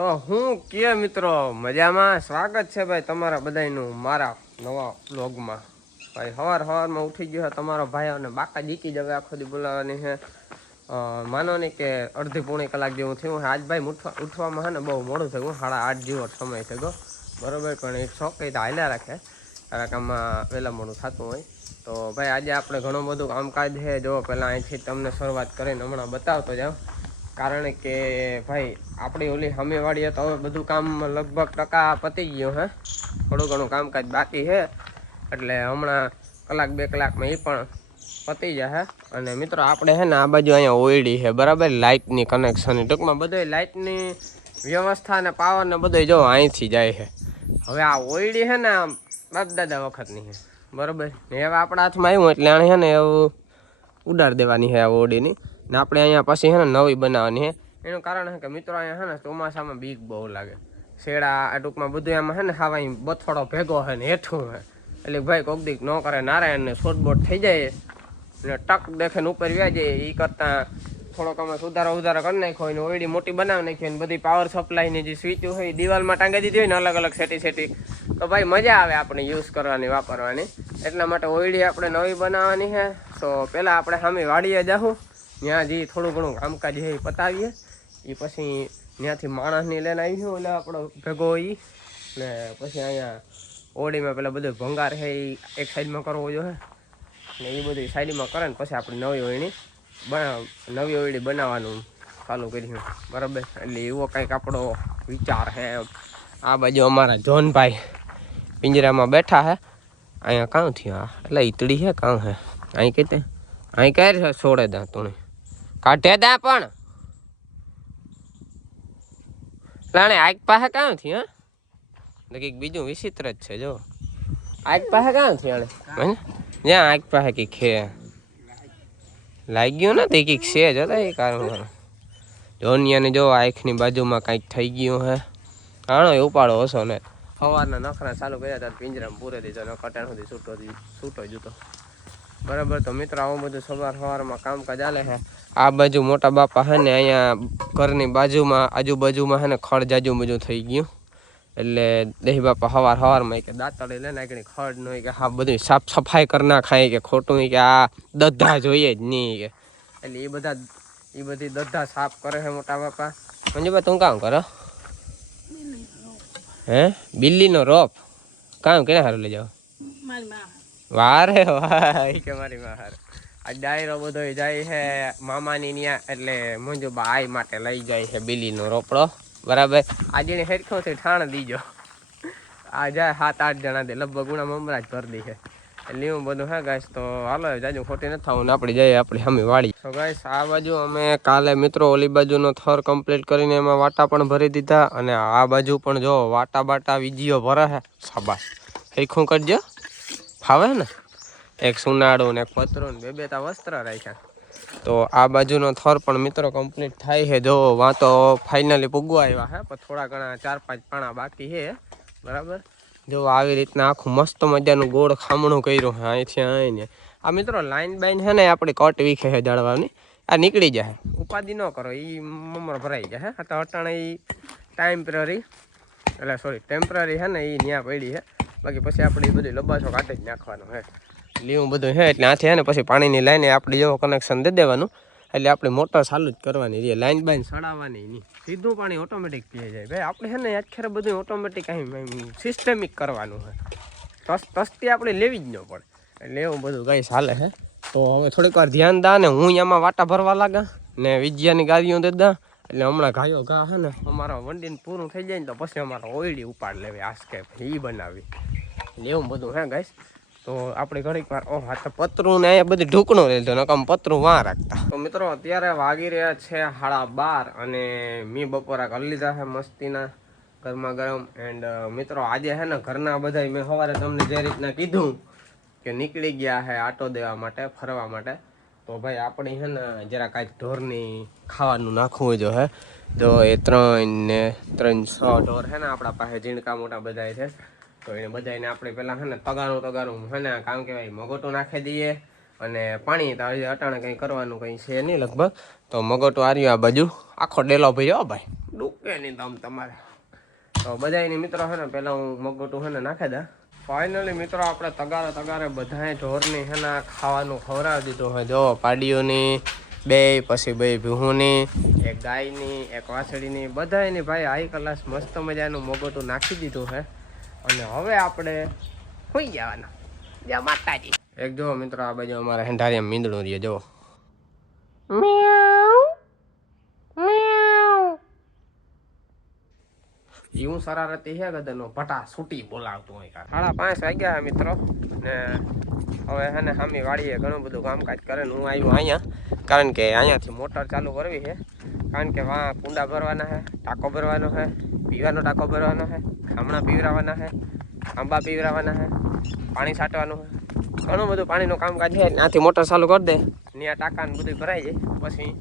તો હું કે મિત્રો મજામાં સ્વાગત છે ભાઈ તમારા બધાનું મારા નવા વ્લોગમાં। ભાઈ સવારમાં ઉઠી ગયો છે તમારો ભાઈ અને બાકા જીકી જવે આખો દી બોલાવવાની છે। માનો નહીં કે અડધી પોણી કલાક જેવું થયું આજ ભાઈ ઉઠવામાં છે ને બહુ મોડું થયું 8:30 જેવો સમય થયો બરાબર। પણ એ છોકરી તો હાલ્યા રાખે તારા કામમાં વહેલા મોડું થતું હોય। તો ભાઈ આજે આપણે ઘણું બધું કામકાજ છે જો પહેલાં અહીંથી તમને શરૂઆત કરીને હમણાં બતાવતો જાઉં। કારણ કે ભાઈ આપણી ઓલી સામેવાળી તો હવે બધું કામ લગભગ ટકા પતી ગયું છે, થોડું ઘણું કામકાજ બાકી છે એટલે હમણાં કલાક બે કલાકમાં એ પણ પતી જશે। અને મિત્રો આપણે છે ને આ બાજુ અહીંયા ઓયડી છે બરાબર, લાઇટની કનેક્શન ટૂંકમાં બધું લાઇટની વ્યવસ્થા અને પાવર ને બધું જો અહીંથી જાય છે। હવે આ ઓયડી છે ને બાપ દાદા વખતની છે બરાબર ને, હવે આપણા હાથમાં આવ્યું એટલે આને છે ને એવું ઉડાડ દેવાની છે આ ઓયડીની ને આપણે અહીંયા પછી છે ને નવી બનાવવાની છે। એનું કારણ છે કે મિત્રો અહીંયા છે ને ચોમાસામાં બીક બહુ લાગે, શેડા આ ટૂંકમાં બધું એમાં છે ને ખાવા બથોડો ભેગો છે ને હેઠું છે એટલે ભાઈ કોક દીક ન કરે નારાયણને શોટબોટ થઈ જાય ને ટક દેખે ઉપર વ્યા જાય એ કરતાં થોડોક અમે સુધારો કરી નાખ્યો હોય ને ઓયડી મોટી બનાવી નાખી હોય ને બધી પાવર સપ્લાયની જે સ્વિચ હોય દિવાલમાં ટાંગી દીધી હોય ને અલગ અલગ સેટી તો ભાઈ મજા આવે આપણે યુઝ કરવાની વાપરવાની। એટલા માટે ઓયડી આપણે નવી બનાવવાની છે। તો પહેલાં આપણે સામે વાડીએ જાઉં, ત્યાં જે થોડું ઘણું કામકાજ છે એ પતાવીએ, એ પછી ત્યાંથી માણસની લઈને આવીશું એટલે આપણો ભેગો હોય ને પછી અહીંયા ઓડીમાં પેલા બધું ભંગાર છે એ એક સાઈડમાં કરવો જોઈએ ને એ બધી સાઈડમાં કરે ને પછી આપણે નવી ઓયડી બનાવવાનું ચાલુ કરીશું બરાબર। એટલે એવો કંઈક આપણો વિચાર છે। આ બાજુ અમારા જોનભાઈ પિંજરામાં બેઠા છે, અહીંયા કાં થયું એટલે ઈતળી છે કાં છે અહીં કીતે અહીં ક્યારે છે છોડે દા તું કાઢે દા પણ લાણે આગ પાસે કાં થી હા કંઈક બીજું વિચિત્ર જ છે જો આગ પાસે કાં થી આણે જ્યાં આગ પાસે કંઈક છે લાગી ગયું નથી કંઈક છે જો એ કારણ જોનિયાને જો આંખની બાજુમાં કંઈક થઈ ગયું હે આણો એ ઉપાડો હશો ને સવારના નખરા ચાલુ કર્યા હતા પિંજરામાં પૂરે દીધો ને કટાણ સુધી છૂટો જતો બરાબર। તો મિત્રો આવું બધું સવારમાં કામકાજ ચાલે છે। આ બાજુ મોટા બાપા છે ને અહીંયા ઘરની બાજુમાં આજુબાજુમાં છે ને ખડ જાજુ થઈ ગયું એટલે દેહી બાપા સવારમાં કે દાંતળી લઈને આગળ ખડ નો કે હા બધું સાફ સફાઈ કરી નાખાય કે ખોટું કે આ દધા જોઈએ જ નહીં કે એટલે એ બધી દધા સાફ કરે છે મોટા બાપા। મંજુબા તું કામ કરો હે બિલ્લીનો રોપ કામ કેને સારું લઈ જાઓ વારે વાહ કે મારી માં હાર આ ડાયરો બધો જાય છે મામાની ત્યાં એટલે મંજુબા આઈ માટે લઈ જાય છે બિલ્લીનો રોપડો બરાબર। આજે હેરખો થી ઠાણ દીજો આ જાય 7-8 જણા દે લગભગ ગુણા મમરા જ ભરી દી છે એટલે એવું બધું હે ગાઈસ। તો હાલો જાજુ ખોટી નથી થવું ને આપણે જઈએ આપણી સામે વાડી। તો ગાઈસ આ બાજુ અમે કાલે મિત્રો ઓલી બાજુનો થર કમ્પ્લીટ કરીને એમાં વાટા પણ ભરી દીધા અને આ બાજુ પણ જો વાટા વીજીઓ ભરે છે શાબાશ હેરખું કરજો ફાવે ને એક સુનાડું ને એક પતરું ને બે તા વસ્ત્ર રાખ્યા। તો આ બાજુનો થર પણ મિત્રો કમ્પ્લીટ થાય છે જો વાં તો ફાઇનલી પૂગવા આવ્યા છે પણ થોડા ઘણા 4-5 પાણા બાકી છે બરાબર। જો આવી રીતના આખું મસ્ત મજાનું ગોળ ખામણું કર્યું છે અહીંથી આવીને આ મિત્રો લાઈન બાઈન છે ને આપણી કટ વીખે છે જાળવાની આ નીકળી જાય ઉપાધિ ન કરો એ મમર ભરાઈ જાય તો અટાણે એ ટેમ્પરરી છે ને એ ત્યાં પડી છે બાકી પછી આપણે એ બધી લબાસો કાઢી જ નાખવાનું છે લીવું બધું છે એટલે આથી ને પછી પાણીની લાઈને આપણે જેવો કનેક્શન દઈ દેવાનું એટલે આપણે મોટર ચાલુ જ કરવાની રહી લાઈન બાઈન સડાવવાની નહીં સીધું પાણી ઓટોમેટિક પી જાય ભાઈ આપણે છે ને આખરે બધું ઓટોમેટિક અહીં સિસ્ટમિક કરવાનું છે તસ્તી આપણે લેવી જ ન પડે એટલે એવું બધું કંઈ ચાલે છે। તો હવે થોડીક વાર ધ્યાન દા ને હું એમાં વાટા ભરવા લાગા ને વિજયાની ગાડીઓ દે દા એટલે હમણાં ગાયો ઘા છે ને અમારા વંડીને પૂરું થઈ જાય ને તો પછી અમારા ઓયડી ઉપાડ લેવી આસકે એ બનાવી એટલે એવું બધું હે ગાઈસ। તો આપણે ઘડીક વાર હા તો પતરું ને અહીંયા બધી ઢૂકણું રહેતો નકમ પતરું વાં રાખતા। તો મિત્રો અત્યારે વાગી રહ્યા છે 12:30 અને મેં બપોરા કરી લીધા છે મસ્તીના ગરમા ગરમ એન્ડ મિત્રો આજે છે ને ઘરના બધા મેં સવારે તમને જે રીતના કીધું કે નીકળી ગયા છે આટો દેવા માટે ફરવા માટે। તો ભાઈ આપણી છે ને જરા કાંઈક ઢોરની ખાવાનું નાખવું જો હે તો એ 3-6 ઢોર છે ને આપણા પાસે ઝીણકા મોટા બધા છે તો એને બધાને આપણે પહેલાં છે ને તગારું છે ને કામ કહેવાય મગોટું નાખી દઈએ અને પાણી તો હજી અટાણે કંઈ કરવાનું કંઈ છે નહીં લગભગ। તો મગોટું આર્યું આ બાજુ આખો ડેલો ભર્યો ભાઈ ખૂટે નહીં તમ તમારે. તો બધાની મિત્રો છે ને પહેલાં હું મગોટું છે ને નાખી દે. ફાઇનલી મિત્રો આપણે તગારે બધાએ ઢોરની છે ને ખાવાનું ખવડાવી દીધું હોય. જો પાડીઓની બે, પછી બે ભીહુની, એક ગાયની, એક વાછડીની, બધાની ભાઈ હાઈ ક્લાસ મસ્ત મજાનું મગોટું નાખી દીધું છે. અને હવે આપણે હોઈ જવાના જય માતાજી. એક જો મિત્રો આ બાજુ અમારા હેંઢારિયા મીંદડું રહીએ જો. એવું શરારતી છે ગદરનો ભટા છૂટી બોલાવતું હોય. 5:30 વાગ્યા મિત્રો ને હવે છે ને સામી વાડીએ ઘણું બધું કામકાજ કરે ને હું આવ્યો અહીંયા કારણ કે અહીંયાથી મોટર ચાલુ કરવી છે. કારણ કે વાં કુંડા ભરવાના છે, ટાંકો ભરવાનો છે, પીવાનો ટાંકો ભરવાનો છે, ખામણા પીવરાવાના છે, આંબા પીવરાવાના છે, પાણી છાંટવાનું છે, ઘણું બધું પાણીનું કામકાજ છે. ત્યાંથી મોટર ચાલુ કરી દે ત્યાં ટાંકાને બધું ભરાઈ જાય, પછી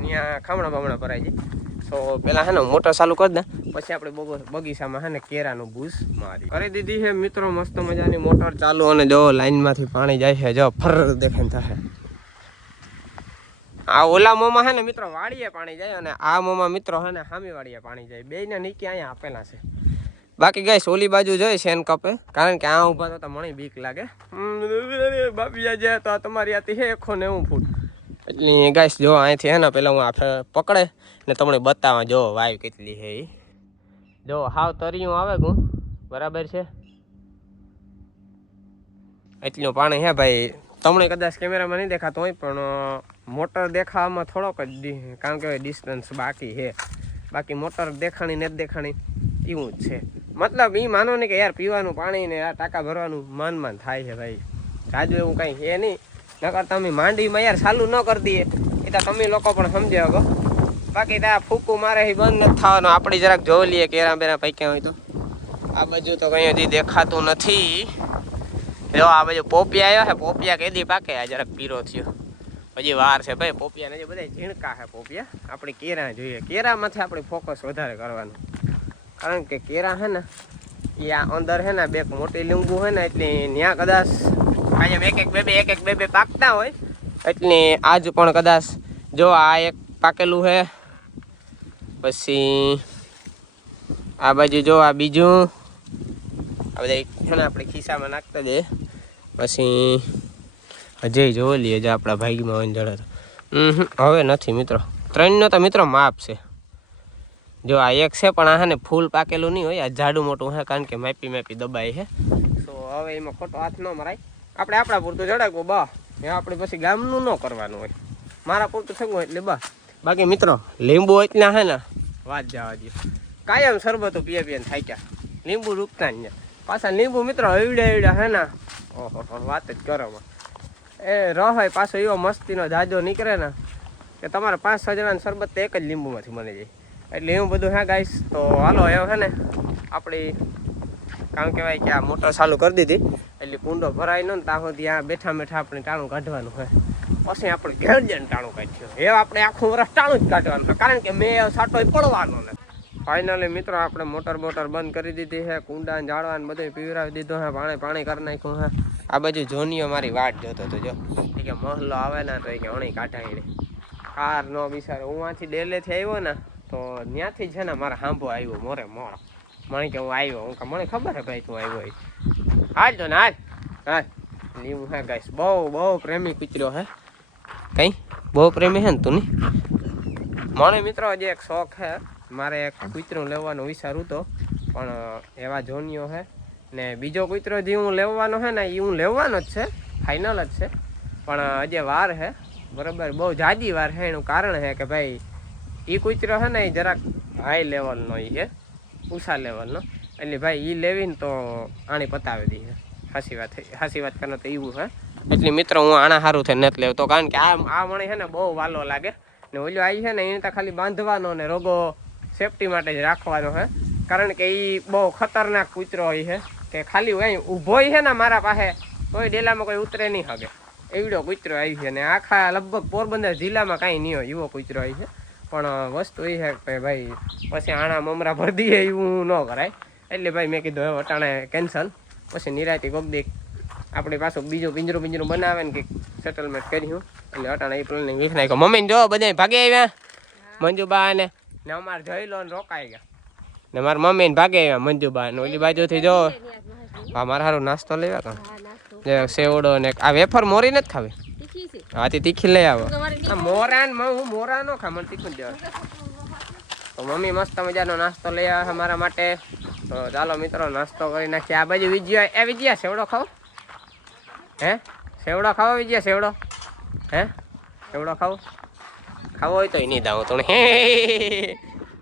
ત્યાં ખામણા બામણા ભરાઈ જાય. તો પેલા હે ને મોટર ચાલુ કરી દે પછી આપણે બગીચામાં હે ને કેરાનું બૂસ મારી કરી દીધી છે મિત્રો. મસ્ત મજાની મોટર ચાલુ અને જો લાઈનમાંથી પાણી જાય છે. જો ફર દેખાય થાય. આ ઓલા મોમાં હે ને મિત્રો વાડીએ પાણી જાય અને આ મોમાં મિત્રો હે ને સામી વાડીએ પાણી જાય. બેયને નીચે અહીંયા આપેલા છે. બાકી ગાઈસ ઓલી બાજુ જોઈ છે એન કપે કારણ કે આ ઊભા તો મને બીક લાગે. બાપીયા જાય તો તમારી આથી છે 190 ફૂટ. એટલે ગાઈસ જો અહીંથી હે ને પેલા હું આ પકડે ને તમને બતાવવા જો વાયુ કેટલી છે એ જો હાવ તરિયું આવે ગું બરાબર છે. એટલું પાણી હે ભાઈ. તમને કદાચ કેમેરામાં નહીં દેખાતો હોય પણ મોટર દેખાવામાં થોડોક જ કારણ કે ડિસ્ટન્સ બાકી છે. બાકી મોટર દેખાણી નથી દેખાણી એવું જ છે. મતલબ એ માનો ને કે યાર પીવાનું પાણી ને આ ટાંકા ભરવાનું માન થાય છે ભાઈ. રાજુ એવું કંઈ છે નહીં. નકર તમે માંડવીમાં યાર ચાલુ ન કરી દઈએ એ તો તમે લોકો પણ સમજે હગો. બાકી ત્યાં ફૂકું મારે બંધ નથી થવાનું. આપણે જરાક જોઈ લઈએ કેરા બેરા પૈક્યા હોય તો. આ બાજુ તો કંઈ હજી દેખાતું નથી. જો આ બાજુ પોપિયા આવ્યો છે. પોપિયા કેદી પાકે આ જરાક પીરો થયો હજી વાર છે ભાઈ. પોપિયાને જે બધા ઝીણકા છે પોપિયા. આપણે કેરા જોઈએ. કેરામાંથી આપણે ફોકસ વધારે કરવાનું કારણ કે કેરા છે ને એ આ અંદર છે ને બે મોટી લીંબુ હોય ને એટલે ત્યાં કદાચ અહીંયા એક બે પાકતા હોય એટલે આજ પણ કદાચ જો આ એક પાકેલું છે. પછી આ બાજુ જો આ બીજું આ બધા છે ને આપણે ખિસ્સામાં નાખતા જઈએ. પછી હજે જોઈ લઈએ જો આપણા ભાઈમાં હોય જડે તો હવે નથી મિત્રો. 3નો તો મિત્રો માપ છે. જો આ એક છે પણ આ છે ને ફૂલ પાકેલું નહીં હોય. આ જાડું મોટું છે કારણ કે માપી દબાય છે. તો હવે એમાં ખોટો હાથ ન મરાય. આપણે આપણા પૂરતું જડાકવું બા આપણે પછી ગામનું ન કરવાનું હોય. મારા પૂરતું થયું એટલે બા. બાકી મિત્રો લીંબુ એટલા છે ને વાત જવા દો. કાયમ શરબતો પીએ ને થાક્યા. લીંબુ રૂકતા જ પાછા લીંબુ મિત્રો એવડા છે ને ઓહો વાત જ કરો. એ રહે પાછો એવો મસ્તીનો જાજો નીકળે ને કે તમારે 5-6 જણાને શરબત તો એક જ લીંબુમાંથી મળી જાય. એટલે એવું બધું હે ગાઈસ. તો હાલો એવું છે ને આપણી કામ કહેવાય કે આ મોટર ચાલુ કરી દીધી એટલે કુંડો ભરાય ન ત્યાં સુધી આ બેઠા આપણે ટાણું કાઢવાનું હોય. પછી આપણે ઘેર જઈને ટાણું કાઢ્યું એ આપણે આખું વર્ષ ટાણું જ કાઢવાનું કારણ કે મેં સાટો પડવાનો ને. ફાઇનલી મિત્રો આપણે મોટર બંધ કરી દીધી છે. કુંડા જાળવાને બધું પીવરાવી દીધું છે. પાણી કરી નાખ્યું છે. આ બાજુ જોનીઓ મારી વાટ જોતો હતો જો કે મહલો આવે ને તો એ કે અણી કાઢાય કાર નો બિચારો. હું આથી ડેલેથી આવ્યો ને તો ત્યાંથી છે ને મારા હાંભો આવ્યો મોરે મને કે હું આવ્યો. હું મને ખબર હે ભાઈ તું આવ્યો. હાલ તો ને હાલ લીંબુ હે ગાઈસ. બહુ પ્રેમી કૂતર્યો હે. કઈ બહુ પ્રેમી હે ને તું નહીં. મને મિત્રો હજી એક શોખ હે. મારે એક કૂતરું લેવાનો વિચાર હતો પણ એવા જોનીઓ હે ને બીજો કૂતરો જે હું લેવાનો હે ને એ હું લેવાનો જ છે. ફાઇનલ જ છે પણ હજી વાર હે બરાબર. બહુ જાજી વાર છે. એનું કારણ છે કે ભાઈ એ કૂતરો છે ને એ જરાક હાઈ લેવલનો એ છે ઊંચા લેવલનો. એટલે ભાઈ એ લેવીને તો આણી પતાવી દઈએ. હાસી વાત કરને તો એવું છે. એટલે મિત્રો હું આણા સારું થઈને નથી લેવતો કારણ કે આ મણી છે ને બહુ વાલો લાગે ને ઓલો આવી છે ને એને તો ખાલી બાંધવાનો ને રોગો સેફટી માટે જ રાખવાનો છે કારણ કે એ બહુ ખતરનાક કૂતરો હોય છે કે ખાલી અહીં ઊભો છે ને મારા પાસે કોઈ ડેલામાં કોઈ ઉતરે નહીં શકે એવડો કૂતરો આવી છે. ને આખા લગભગ પોરબંદર જિલ્લામાં કાંઈ નહીં હોય એવો કૂતરો આવી છે. પણ વસ્તુ એ છે કે ભાઈ પછી આણા મમરા ભરી દઈએ એવું ન કરાય. એટલે ભાઈ મેં કીધું હવે અટાણે કેન્સલ. પછી નિરાયતી કોક દે આપણે પાછું બીજું પિંજરું બનાવે ને કંઈક સેટલમેન્ટ કર્યું એટલે અટાણે એ પ્લાનિંગ વીખ નાખ્યો. મમ્મીને જો બધા ભાગે આવ્યા મંજુબા ને ને અમારે જોઈ લો ને રોકાઈ ગયા ને મારા મમ્મી ને ભાગે આવ્યા મંજુબા ને ઓલી બાજુથી જો મારા હારું નાસ્તો લેવા કા સેવડો ને આ વેફર મોરી નથી ખાવી હાથી તીખી લઈ આવો મોરા ને હું મોરા નો ખા મને તીખું દેવા તો મમ્મી મસ્ત મજાનો નાસ્તો લઈ આવે મારા માટે તો ચાલો મિત્રો નાસ્તો કરી નાખીએ આ બાજુ વિજયા સેવડો ખાઓ હે સેવડો ખાવો વિજયા સેવડો હે સેવડો ખાવો હોય તો નહીં દાવ તો હે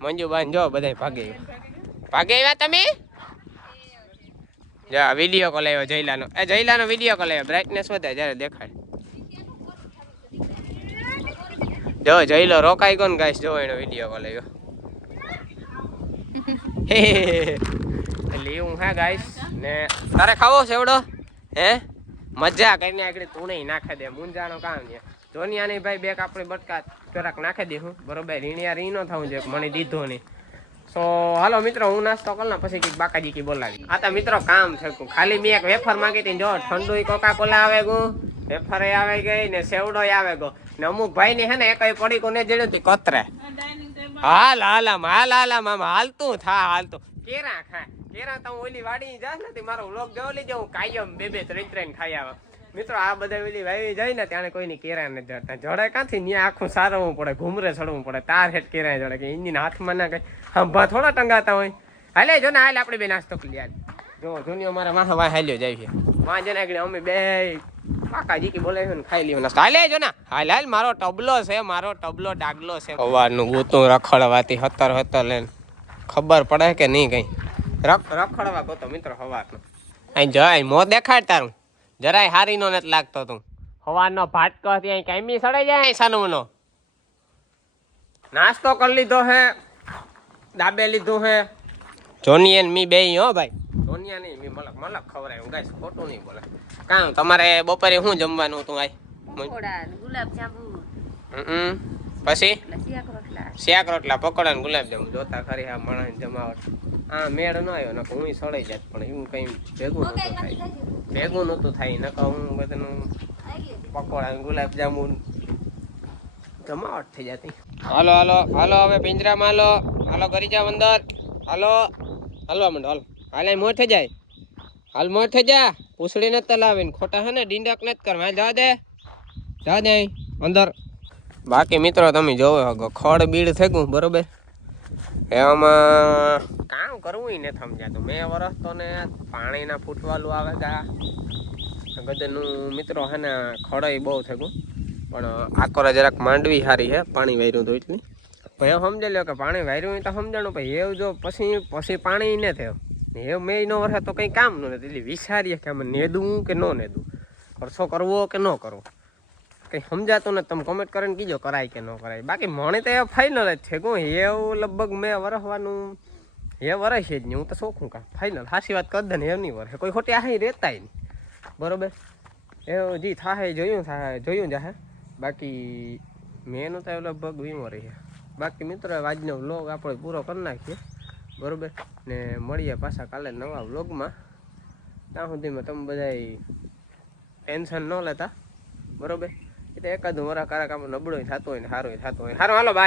મંજુબાન જો બધા ભાગે આવ્યા તમે જા વિડીયો કોલ આવ્યો જયલાનો વિડીયો કોલ આવ્યો બ્રાઇટનેસ વધારે જ્યારે દેખાય જો જયલો રોકાઈ ગયો ને ગાઈસ જો એનો વિડીયો કોલ આવ્યો એટલે એવું હે ગાઈસ ને તારે ખાવો સેવડો હે મજા કરીને આગળ તું નહીં નાખે દે મુંજાનો કામ છે જોનિયા નહીં ભાઈ બેક આપણી બટકા જરાક નાખી દે હું બરોબર રીણિયા રીનો થવું છે મને દીધો નહીં સો હાલો મિત્રો હું નાસ્તો કર ને પછી કંઈક બાકાજી કી બોલાવી આ તો મિત્રો કામ છે ખાલી મેં એક વેફર માંગી હતી જો ઠંડુ કોકા કોલા આવે ગયું વેફર આવે ગઈ ને સેવડો આવે ગયો ને અમુક ભાઈ ની હે ને એક પડી કોને જડ્યું હતી કતરે હાલતું કેરા ખા કેરા તો ઓલી વાડી જાસ ને મારો વ્લોગ જોઈ લીજો હું કાયમ 2-2 3-3 ખાઈ આવે મિત્રો આ બધા ઓલી વાવી જાય ને ત્યાં કોઈની કેરા નથી જડતા જડે ક્યાંથી ત્યાં આખું સારવું પડે ઘૂમરે ચડવું પડે તાર હેઠ કેરા જડે કે એની હાથમાં ના કઈ હંભા થોડા ટંગાતા હોય હાલે જો ને હાલ આપણે બે નાસ્તો કરી યાર જો જૂની અમારા માથા વાહ હાલ્યો જાય છે વાં જને આગળ અમે બે કાકાજી કે બોલાવ્યો ને ખાઈ લ્યો નાસ્તો હાલે જો ને હાલ મારો ટબલો છે ડાગલો છે સવારનું ગોતું રખડવાથી હતર લઈને ખબર પડે કે નહીં કઈ રખડવા ગોતો મિત્રો સવારનો અહીં જાય મો દેખાડ તારું જરાય હારી નો નથી લાગતો તું સવારનો ભાટકો ત્યાં કાયમી સડાઈ જાય સાનુનો નાસ્તો કરી લીધો હે દાબે લીધું હે જોનિયન મી બે હો ભાઈ જોનિયા નહીં મી મલક ખવરાય હું ગાઈસ ખોટું નહીં બોલે કામ તમારે બપોરે શું જમવાનું હતું આય ગુલાબ જાંબુ પછી શાક રોટલા પકોડા ને ગુલાબ જાંબુ જોતા ખરી આ માણસ જમાવટ હા મેળ ન આવ્યો નકો હું સડાઈ જાત પણ એવું કઈ ભેગું નતું થાય નકો હું બધાનું પકોડા ગુલાબ જાંબુ જમાવટ થઈ જતી હાલો હવે પિંજરામાં હાલો કરી જાવ અંદર હાલવા માંડો હાલ મોર થઈ જાય હાલ મોર થઈ જા પૂછડી ને તલાવીને ખોટા હે ને ડીંડક નથી કરવા જા દે અંદર બાકી મિત્રો તમે જોવો ખડ બીડ થઈ ગયું બરોબર એવામાં કામ કરવું ને સમજાતું મેં વરસ તો ને પાણીના ફૂટવાલું આવે ગા ગદનું મિત્રો હે ને ખડ બહુ થઈ ગયું પણ આકોરે જરાક માંડવી સારી હે પાણી વાર્યું તો એટલી ભાઈ સમજી લ્યો કે પાણી વાર્યું તો સમજાણું ભાઈ એવું જો પછી પાણી ન થયો એ મેં ન વરસે તો કંઈ કામ ન નથી એટલે વિચારીએ કે અમે નેદવું કે ન નેદવું ખર્ચો કરવો કે ન કરવો કંઈ સમજાતું ને તમે કોમેન્ટ કરીને કીજો કરાય કે ન કરાય બાકી મને તો એ ફાઇનલ જ છે હું એવું લગભગ મેં વરસવાનું એ વરસ જ નહીં હું તો શોખું કાં ફાઇનલ સાચી વાત કરી દે ને એમ નહીં વરસે કોઈ ખોટી આ રહેતા નહીં બરોબર એવું જી થાય જોયું જાહે બાકી મેં તો લગભગ વીમો રહી બાકી મિત્રો આજનો વ્લોગ આપણે પૂરો કરી નાખીએ બરોબર ને મળીએ પાછા કાલે નવા વ્લોગમાં ત્યાં સુધીમાં તમે બધા ટેન્શન ન લેતા બરોબર એટલે એકાદું વરા કારક આમ નબળું થતું હોય ને સારું થતું હોય સારું હાલો બાય.